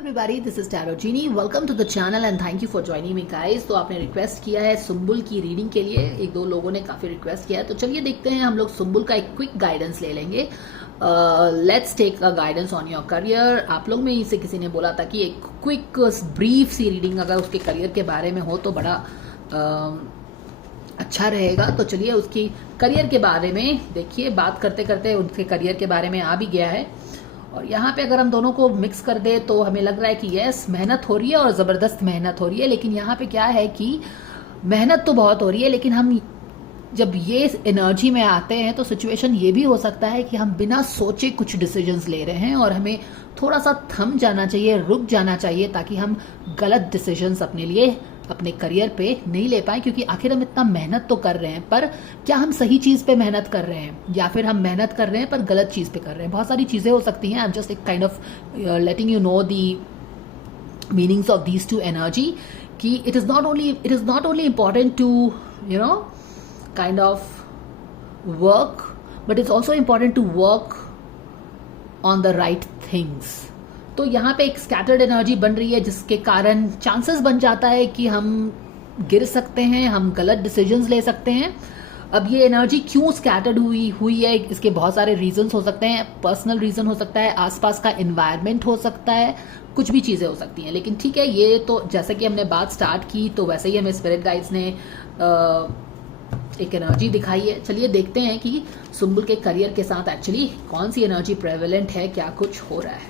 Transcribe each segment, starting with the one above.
everybody, this is Tarot Genie. Welcome to the channel and thank you for joining me guys. तो आपने request किया है सुम्बुल की reading के लिए, एक दो लोगों ने काफ़ी रिक्वेस्ट किया है, तो चलिए देखते हैं हम लोग सुम्बुल का एक क्विक गाइडेंस ले लेंगे. Let's take a guidance on your career. आप लोग में से किसी ने बोला था कि एक क्विक ब्रीफ सी रीडिंग अगर उसके करियर के बारे में हो तो बड़ा अच्छा रहेगा. तो चलिए उसकी करियर के बारे में देखिए, बात करते करते उसके करियर के बारे में आ भी गया है. और यहाँ पे अगर हम दोनों को मिक्स कर दे तो हमें लग रहा है कि यस, मेहनत हो रही है और ज़बरदस्त मेहनत हो रही है. लेकिन यहाँ पे क्या है कि मेहनत तो बहुत हो रही है, लेकिन हम जब ये एनर्जी में आते हैं तो सिचुएशन ये भी हो सकता है कि हम बिना सोचे कुछ डिसीजंस ले रहे हैं और हमें थोड़ा सा थम जाना चाहिए, रुक जाना चाहिए, ताकि हम गलत डिसीजंस अपने लिए अपने करियर पे नहीं ले पाए. क्योंकि आखिर हम इतना मेहनत तो कर रहे हैं, पर क्या हम सही चीज़ पे मेहनत कर रहे हैं या फिर हम मेहनत कर रहे हैं पर गलत चीज़ पे कर रहे हैं. बहुत सारी चीज़ें हो सकती हैं. आई एम जस्ट एक kind of letting you know the meanings of these two energy कि it is not only important to you know kind of work, but it's also important to work on the right things. तो यहाँ पे एक scattered energy बन रही है जिसके कारण चांसेस बन जाता है कि हम गिर सकते हैं, हम गलत डिसीजंस ले सकते हैं. अब ये एनर्जी क्यों स्कैटर्ड हुई है, इसके बहुत सारे रीजंस हो सकते हैं. पर्सनल रीजन हो सकता है, आसपास का एनवायरनमेंट हो सकता है, कुछ भी चीज़ें हो सकती हैं. लेकिन ठीक है, ये तो जैसे कि हमने बात स्टार्ट की तो वैसे ही हमें स्पिरिट गाइड्स ने एक एनर्जी दिखाई है. चलिए देखते हैं कि सुम्बुल के करियर के साथ एक्चुअली कौन सी एनर्जी प्रेवलेंट है, क्या कुछ हो रहा है.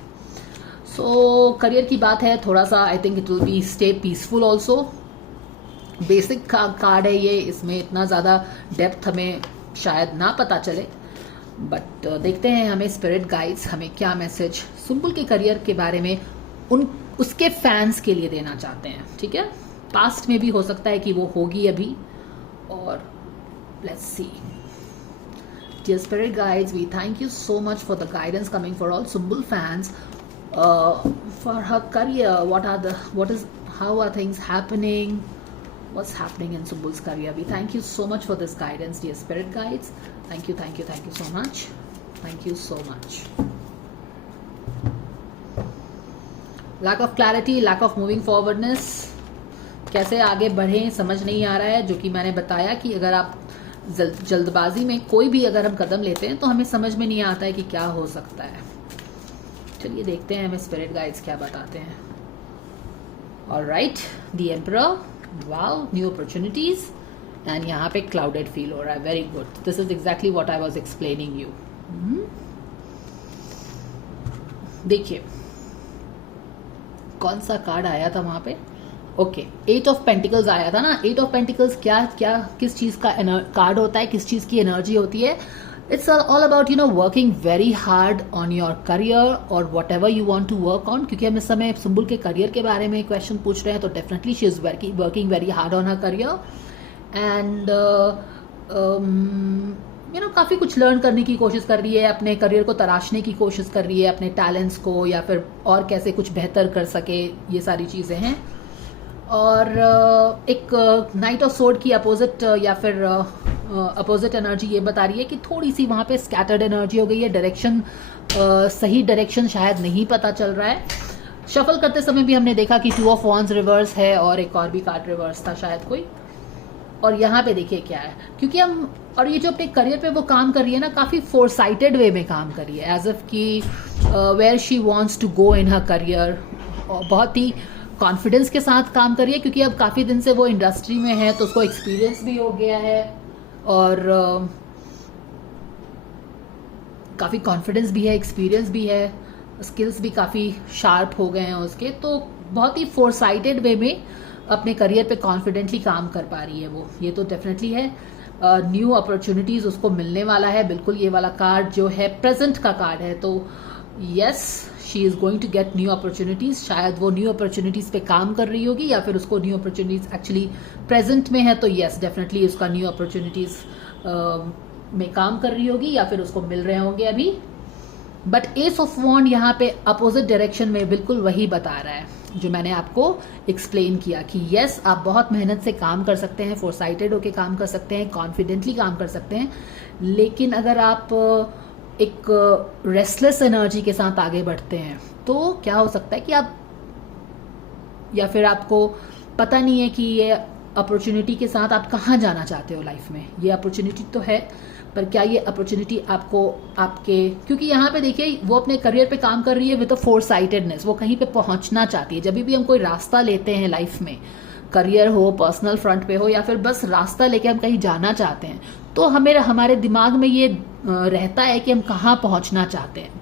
सो करियर की बात है, थोड़ा सा I think it will be stay peaceful also. Basic card है ये, इसमें इतना ज़्यादा डेप्थ हमें शायद ना पता चले, बट देखते हैं हमें स्पिरिट गाइड्स हमें क्या मैसेज सुम्बुल के करियर के बारे में उसके फैंस के लिए देना चाहते हैं. ठीक है, पास्ट में भी हो सकता है कि वो होगी अभी, और let's see. Dear spirit guides, we thank you so much for the guidance coming for all Sumbul fans. For her career, how are things happening, what's happening in Sumbul's career. We thank you so much for this guidance, dear spirit guides. Thank you so much. Thank you so much. Lack of clarity, lack of moving forwardness. कैसे आगे बढ़ें समझ नहीं आ रहा है. जो कि मैंने बताया कि अगर आप जल्दबाजी में कोई भी अगर हम कदम लेते हैं तो हमें समझ में नहीं आता है कि क्या हो सकता है. चलिए देखते हैं हमें स्पिरिट गाइड्स क्या बताते हैं. Alright, the emperor, wow, new opportunities, and यहाँ पे क्लाउडेड फील हो रहा है. Very good, this is exactly what I was explaining you. देखिए कौन सा कार्ड आया था वहां पे. ओके, 8 ऑफ पेंटिकल्स आया था ना. 8 ऑफ पेंटिकल्स क्या किस चीज का कार्ड होता है, किस चीज की एनर्जी होती है. It's all about working very hard on your career और whatever you want to work on. क्योंकि हम इस समय सुम्बुल के करियर के बारे में क्वेश्चन पूछ रहे हैं, तो definitely she is working very hard on her career. And काफ़ी कुछ लर्न करने की कोशिश कर रही है, अपने करियर को तराशने की कोशिश कर रही है, अपने टैलेंट्स को, या फिर और कैसे कुछ बेहतर कर सके, ये सारी चीज़ें हैं. और एक नाइट ऑफ सोर्ड की अपोजिट या फिर अपोजिट एनर्जी ये बता रही है कि थोड़ी सी वहाँ पे स्कैटर्ड एनर्जी हो गई है. डायरेक्शन, सही डायरेक्शन शायद नहीं पता चल रहा है. शफल करते समय भी हमने देखा कि 2 ऑफ वॉन्ड्स रिवर्स है और एक और भी कार्ड रिवर्स था शायद कोई. और यहाँ पे देखिए क्या है, क्योंकि हम और ये जो अपने करियर पे वो काम कर रही है ना, काफ़ी फोरसाइटेड वे में काम कर रही है, एज इफ कि where she wants to go in her career. और बहुत ही कॉन्फिडेंस के साथ काम कर रही है, क्योंकि अब काफ़ी दिन से वो इंडस्ट्री में है तो उसको एक्सपीरियंस भी हो गया है और काफ़ी कॉन्फिडेंस भी है, एक्सपीरियंस भी है, स्किल्स भी काफ़ी शार्प हो गए हैं उसके. तो बहुत ही फोरसाइटेड वे में अपने करियर पे कॉन्फिडेंटली काम कर पा रही है वो, ये तो डेफिनेटली है. न्यू अपॉर्चुनिटीज़ उसको मिलने वाला है. बिल्कुल ये वाला कार्ड जो है प्रेजेंट का कार्ड है, तो yes, she is going to get new opportunities. शायद वो न्यू अपॉर्चुनिटीज़ पे काम कर रही होगी, या फिर उसको न्यू अपॉर्चुनिटीज़ एक्चुअली प्रेजेंट में है, तो यस डेफिनेटली उसका न्यू अपॉर्चुनिटीज़ में काम कर रही होगी, या फिर उसको मिल रहे होंगे अभी. बट एस ऑफ वॉन्ड यहाँ पे अपोजिट डायरेक्शन में बिल्कुल वही बता रहा है जो मैंने आपको एक्सप्लेन किया कि यस, आप बहुत मेहनत से काम कर सकते हैं, फोरसाइटेड होके काम कर सकते हैं, कॉन्फिडेंटली काम कर सकते हैं. लेकिन अगर आप एक रेस्टलेस एनर्जी के साथ आगे बढ़ते हैं तो क्या हो सकता है कि आप या फिर आपको पता नहीं है कि ये अपॉर्चुनिटी के साथ आप कहाँ जाना चाहते हो लाइफ में। ये अपॉर्चुनिटी तो है, पर क्या ये अपॉर्चुनिटी आपको आपके, क्योंकि यहाँ पे देखिए वो अपने करियर पे काम कर रही है विद अ फोरसाइटेडनेस, वो कहीं पे पहुंचना चाहती है। जब भी हम कोई रास्ता लेते हैं लाइफ में, करियर हो, पर्सनल फ्रंट पे हो, या फिर बस रास्ता लेके हम कहीं जाना चाहते हैं, तो हमारे दिमाग में ये रहता है कि हम कहाँ पहुंचना चाहते हैं,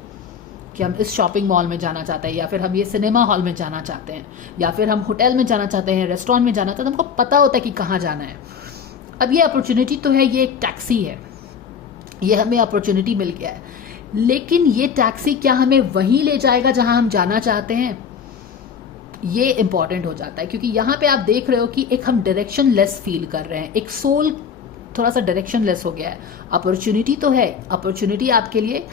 कि हम इस शॉपिंग मॉल में जाना चाहते हैं, या फिर हम ये सिनेमा हॉल में जाना चाहते हैं, या फिर हम होटल में जाना चाहते हैं, रेस्टोरेंट में जाना चाहते हैं। हमको पता होता है कि कहाँ जाना है। अब ये अपॉर्चुनिटी तो है, ये एक टैक्सी है, ये हमें अपॉर्चुनिटी मिल गया है, लेकिन ये टैक्सी क्या हमें वहीं ले जाएगा जहां हम जाना चाहते हैं? ये इंपॉर्टेंट हो जाता है, क्योंकि यहाँ पे आप देख रहे हो कि एक हम डायरेक्शन लेस फील कर रहे हैं, एक सोल थोड़ा सा डायरेक्शन लेस हो गया है। अपॉर्चुनिटी तो है, अपॉर्चुनिटी आपके लिए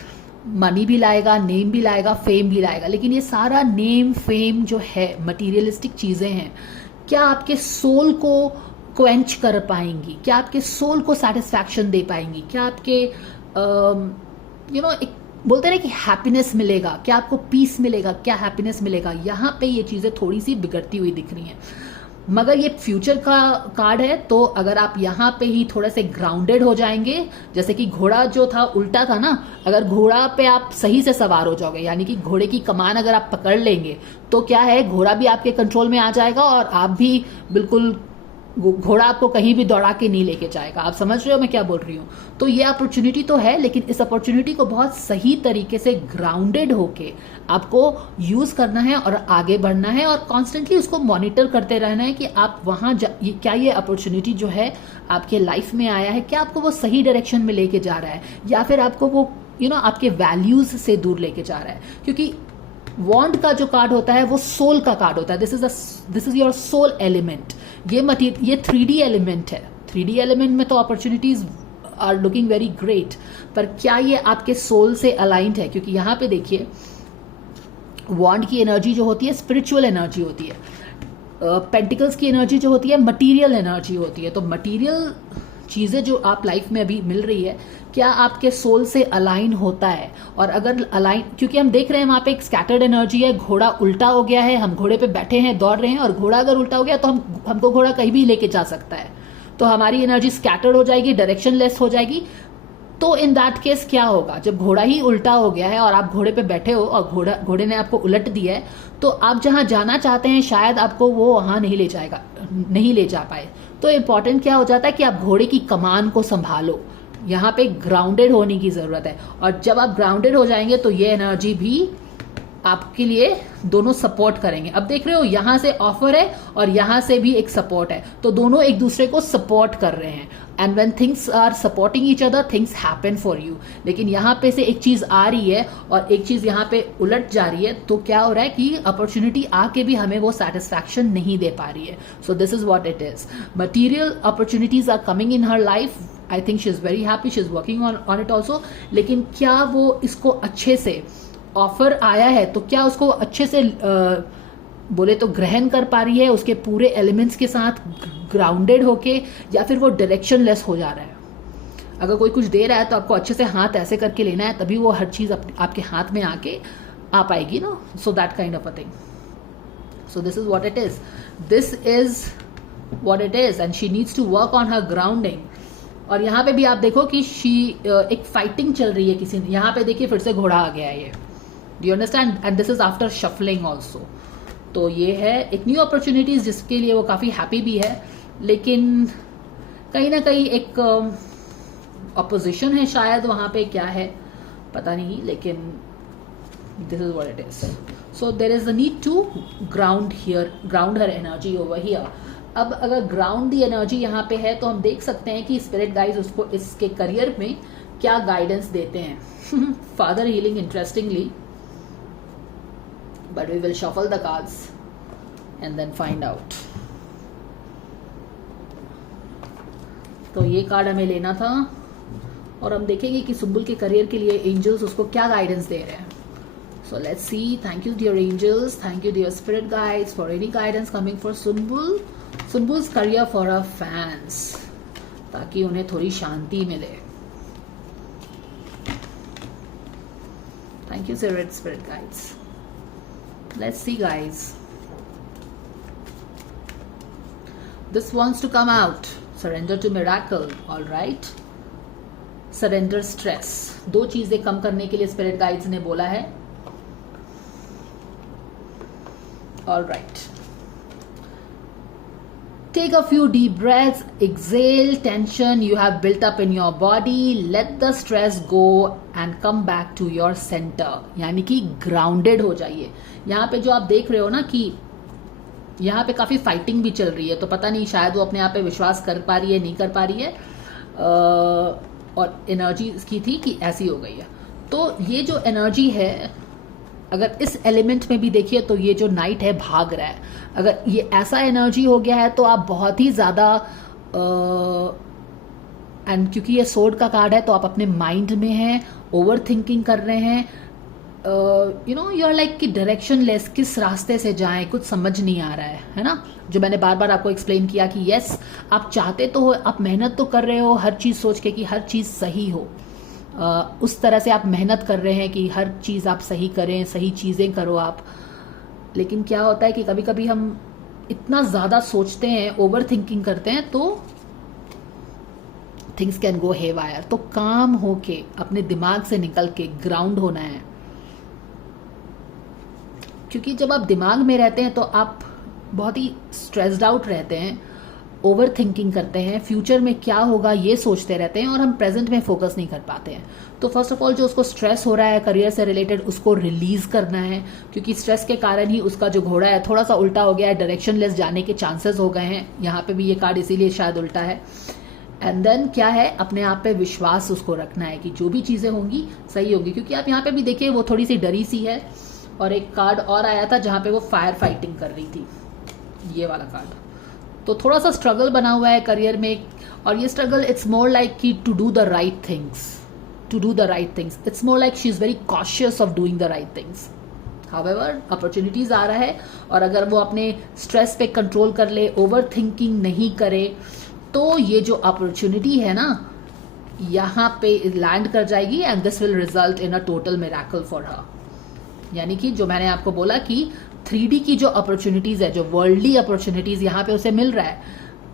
मनी भी लाएगा, नेम भी लाएगा, फेम भी लाएगा, लेकिन ये सारा नेम फेम जो है मटीरियलिस्टिक चीजें हैं, क्या आपके सोल को क्वेंच कर पाएंगी? क्या आपके सोल को सेटिस्फैक्शन दे पाएंगी? क्या आपके एक बोलते हैं ना कि हैप्पीनेस मिलेगा? क्या आपको पीस मिलेगा? क्या हैप्पीनेस मिलेगा? यहाँ पे ये चीजें थोड़ी सी बिगड़ती हुई दिख रही हैं। मगर ये फ्यूचर का कार्ड है, तो अगर आप यहाँ पे ही थोड़े से ग्राउंडेड हो जाएंगे, जैसे कि घोड़ा जो था उल्टा था ना, अगर घोड़ा पे आप सही से सवार हो जाओगे, यानी कि घोड़े की कमान अगर आप पकड़ लेंगे, तो क्या है, घोड़ा भी आपके कंट्रोल में आ जाएगा और आप भी बिल्कुल, घोड़ा आपको कहीं भी दौड़ा के नहीं लेके जाएगा। आप समझ रहे हो मैं क्या बोल रही हूँ? तो ये अपॉर्चुनिटी तो है, लेकिन इस अपॉर्चुनिटी को बहुत सही तरीके से ग्राउंडेड होके आपको यूज करना है और आगे बढ़ना है, और कॉन्स्टेंटली उसको मॉनिटर करते रहना है कि आप वहां क्या ये अपॉर्चुनिटी जो है आपके लाइफ में आया है, क्या आपको वो सही डायरेक्शन में लेके जा रहा है, या फिर आपको वो आपके वैल्यूज से दूर लेके जा रहा है। क्योंकि वॉन्ड का जो कार्ड होता है वो सोल का कार्ड होता है। This is your soul element. ये 3D एलिमेंट है। 3D एलिमेंट में तो opportunities are looking very great, पर क्या ये आपके सोल से अलाइंड है? क्योंकि यहाँ पे देखिए वॉन्ड की एनर्जी जो होती है स्पिरिचुअल एनर्जी होती है, पेंटिकल्स की एनर्जी जो होती है मटीरियल एनर्जी होती है। तो मटीरियल चीजें जो आप लाइफ में अभी मिल रही है, क्या आपके सोल से अलाइन होता है? और अगर अलाइन, क्योंकि हम देख रहे हैं वहां पे एक स्कैटर्ड एनर्जी है, घोड़ा उल्टा हो गया है, हम घोड़े पे बैठे हैं, दौड़ रहे हैं, और घोड़ा अगर उल्टा हो गया तो हमको घोड़ा कहीं भी लेके जा सकता है, तो हमारी एनर्जी स्कैटर्ड हो जाएगी, डायरेक्शन लेस हो जाएगी। तो इन दैट केस क्या होगा? जब घोड़ा ही उल्टा हो गया है और आप घोड़े पे बैठे हो और घोड़े ने आपको उलट दिया है, तो आप जहां जाना चाहते हैं शायद आपको वो वहां नहीं ले जा पाए। तो इंपॉर्टेंट क्या हो जाता है कि आप घोड़े की कमान को संभालो। यहाँ पे ग्राउंडेड होने की जरूरत है, और जब आप ग्राउंडेड हो जाएंगे तो ये एनर्जी भी आपके लिए दोनों सपोर्ट करेंगे। अब देख रहे हो यहां से ऑफर है और यहां से भी एक सपोर्ट है, तो दोनों एक दूसरे को सपोर्ट कर रहे हैं। And when things are supporting each other, things happen for you. लेकिन यहाँ पे से एक चीज आ रही है और एक चीज यहाँ पे उलट जा रही है, तो क्या हो रहा है कि अपॉर्चुनिटी आके भी हमें वो सेटिस्फैक्शन नहीं दे पा रही है। So this is what it is. Material opportunities are coming in her life. I think she is very happy, she is working on it also. लेकिन क्या वो इसको अच्छे से, ऑफर आया है तो क्या उसको अच्छे से बोले तो ग्रहण कर पा रही है, उसके पूरे एलिमेंट्स के साथ ग्राउंडेड होके, या फिर वो डायरेक्शन लेस हो जा रहा है? अगर कोई कुछ दे रहा है तो आपको अच्छे से हाथ ऐसे करके लेना है, तभी वो हर चीज आपके हाथ में आके आ पाएगी ना। So that kind of a thing. So this is what it is, this is what it is, and she needs to work on her grounding. और यहाँ पे भी आप देखो कि एक फाइटिंग चल रही है किसी ने। यहाँ पे देखिए फिर से घोड़ा आ गया है, ये do you understand? And this is after shuffling also. तो ये है एक न्यू अपॉर्चुनिटीज जिसके लिए वो काफी हैप्पी भी है, लेकिन कहीं ना कहीं एक अपोजिशन है शायद वहां पे, क्या है पता नहीं, लेकिन this is what it is. So there is the need to ground her energy over here. अब अगर ग्राउंड दी एनर्जी यहाँ पे है, तो हम देख सकते हैं कि स्पिरिट गाइड्स उसको इसके करियर में क्या गाइडेंस देते हैं। Father healing interestingly, but we will shuffle the cards and then find out. तो ये कार्ड हमें लेना था और हम देखेंगे कि सुंबुल के करियर के लिए एंजल्स उसको क्या गाइडेंस दे रहे हैं। So let's see. Thank you dear angels, thank you dear spirit guides for any guidance coming for Sumbul's career for our fans, ताकि उन्हें थोड़ी शांति मिले। Thank you spirit guides. Let's see guys. This wants to come out. Surrender to miracle. All right. Surrender stress. 2 चीजें कम करने के लिए spirit guides ने बोला है. All right. Take a few deep breaths. Exhale tension you have built up in your body. Let the stress go and come back to your center. यानी कि grounded हो जाइए. यहाँ पे जो आप देख रहे हो ना कि यहाँ पे काफी फाइटिंग भी चल रही है, तो पता नहीं शायद वो अपने आप पे विश्वास कर पा रही है, नहीं कर पा रही है, और एनर्जी इसकी थी कि ऐसी हो गई है. तो ये जो एनर्जी है, अगर इस एलिमेंट में भी देखिए तो ये जो नाइट है भाग रहा है. अगर ये ऐसा एनर्जी हो गया है तो आप बहुत ही ज्यादा, एंड क्योंकि ये सोर्ड का कार्ड है तो आप अपने माइंड में हैं, ओवर थिंकिंग कर रहे हैं, you know you are like कि डायरेक्शन लेस, किस रास्ते से जाएं कुछ समझ नहीं आ रहा है ना. जो मैंने बार बार आपको एक्सप्लेन किया कि यस आप चाहते तो हो, आप मेहनत तो कर रहे हो हर चीज सोच के कि हर चीज सही हो, उस तरह से आप मेहनत कर रहे हैं कि हर चीज आप सही करें, सही चीजें करो आप. लेकिन क्या होता है कि कभी कभी हम इतना ज्यादा सोचते हैं, ओवर थिंकिंग करते हैं, तो थिंग्स कैन गो हेवायर. तो काम होके अपने दिमाग से निकल के ग्राउंड होना है, क्योंकि जब आप दिमाग में रहते हैं तो आप बहुत ही स्ट्रेस्ड आउट रहते हैं, ओवर थिंकिंग करते हैं, फ्यूचर में क्या होगा ये सोचते रहते हैं, और हम प्रेजेंट में फोकस नहीं कर पाते हैं. तो फर्स्ट ऑफ ऑल जो उसको स्ट्रेस हो रहा है करियर से रिलेटेड, उसको रिलीज करना है, क्योंकि स्ट्रेस के कारण ही उसका जो घोड़ा है थोड़ा सा उल्टा हो गया है, डायरेक्शन लेस जाने के चांसेस हो गए हैं. यहाँ पे भी ये कार्ड इसीलिए शायद उल्टा है. एंड देन क्या है, अपने आप पे विश्वास उसको रखना है कि जो भी चीजें होंगी सही होगी. क्योंकि आप यहाँ पे भी देखिए वो थोड़ी सी डरी सी है, और एक कार्ड और आया था जहां पे वो फायर फाइटिंग कर रही थी, ये वाला कार्ड. तो थोड़ा सा स्ट्रगल बना हुआ है करियर में, और ये स्ट्रगल इट्स मोर लाइक कि to do the right things, to do the right things. It's more like she is very cautious of doing the right things. However opportunities आ रहा है, और अगर वो अपने स्ट्रेस पे कंट्रोल कर ले, ओवर थिंकिंग नहीं करे, तो ये जो अपॉर्चुनिटी है ना यहाँ पे लैंड कर जाएगी, and this will result in a total miracle for her. यानी कि जो मैंने आपको बोला कि 3D की जो अपॉर्चुनिटीज है, जो वर्ल्डली अपॉर्चुनिटीज यहाँ पे उसे मिल रहा है,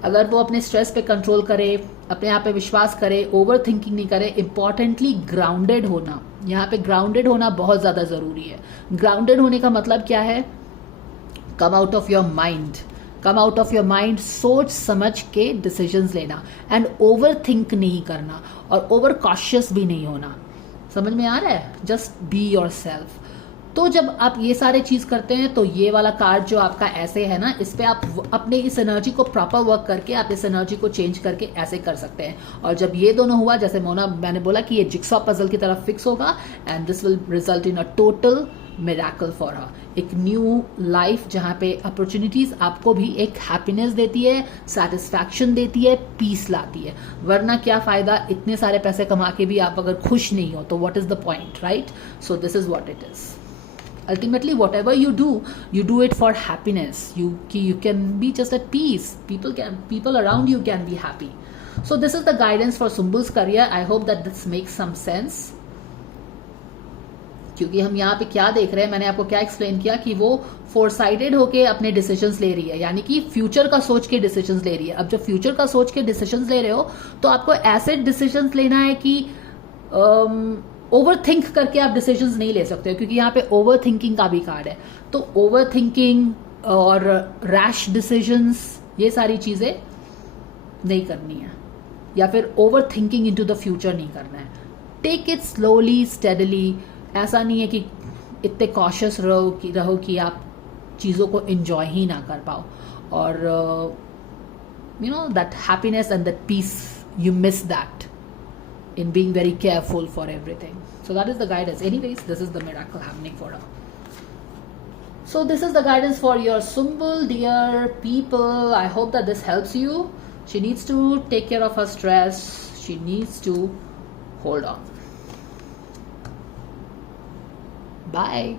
अगर वो अपने स्ट्रेस पे कंट्रोल करे, अपने आप पे विश्वास करे, ओवर थिंकिंग नहीं करे, इंपॉर्टेंटली ग्राउंडेड होना. यहाँ पे ग्राउंडेड होना बहुत ज्यादा जरूरी है. ग्राउंडेड होने का मतलब क्या है, come out of your mind, come out of your mind, सोच समझ के डिसीजंस लेना, एंड ओवर थिंक नहीं करना, और ओवर कॉशियस भी नहीं होना. समझ में आ रहा है, जस्ट बी योर सेल्फ. तो जब आप ये सारे चीज करते हैं तो ये वाला कार्ड जो आपका ऐसे है ना, इस पे आप अपने इस एनर्जी को प्रॉपर वर्क करके आप इस एनर्जी को चेंज करके ऐसे कर सकते हैं. और जब ये दोनों हुआ, जैसे मैंने बोला कि ये जिक्सॉ पजल की तरफ फिक्स होगा, and this will result in a total miracle for her. एक न्यू लाइफ जहां पे अपॉर्चुनिटीज आपको भी एक हैप्पीनेस देती है, सेटिस्फैक्शन देती है, पीस लाती है. वरना क्या फायदा इतने सारे पैसे कमा के भी आप अगर खुश नहीं हो, तो what is the point, right? So this is what it is. Ultimately whatever you do it for happiness. You can be just at peace. People around you can be happy. So this is the guidance for Sumbul's career. I hope that this makes some sense. क्योंकि हम यहाँ पे क्या देख रहे हैं, मैंने आपको क्या एक्सप्लेन किया कि वो फोरसाइटेड होके अपने डिसीजंस ले रही है, यानी कि फ्यूचर का सोच के डिसीजंस ले रही है. अब जब फ्यूचर का सोच के डिसीजंस ले रहे हो तो आपको ऐसे डिसीजंस लेना है कि ओवर थिंक करके आप डिसीजंस नहीं ले सकते हो, क्योंकि यहाँ पे ओवर थिंकिंग का भी कार्ड है. तो ओवर थिंकिंग और रैश डिसीजंस, ये सारी चीजें नहीं करनी है, या फिर overthinking into the future नहीं करना है. Take it slowly steadily. ऐसा नहीं है कि इतने कॉशियस रहो कि आप चीजों को एंजॉय ही ना कर पाओ, और you know that happiness and that peace, you miss that in being very careful for everything. So that is the guidance. Anyways, this is the miracle happening for her. So this is the guidance for your Sumbul, dear people. I hope that this helps you. She needs to take care of her stress. She needs to hold on. Bye.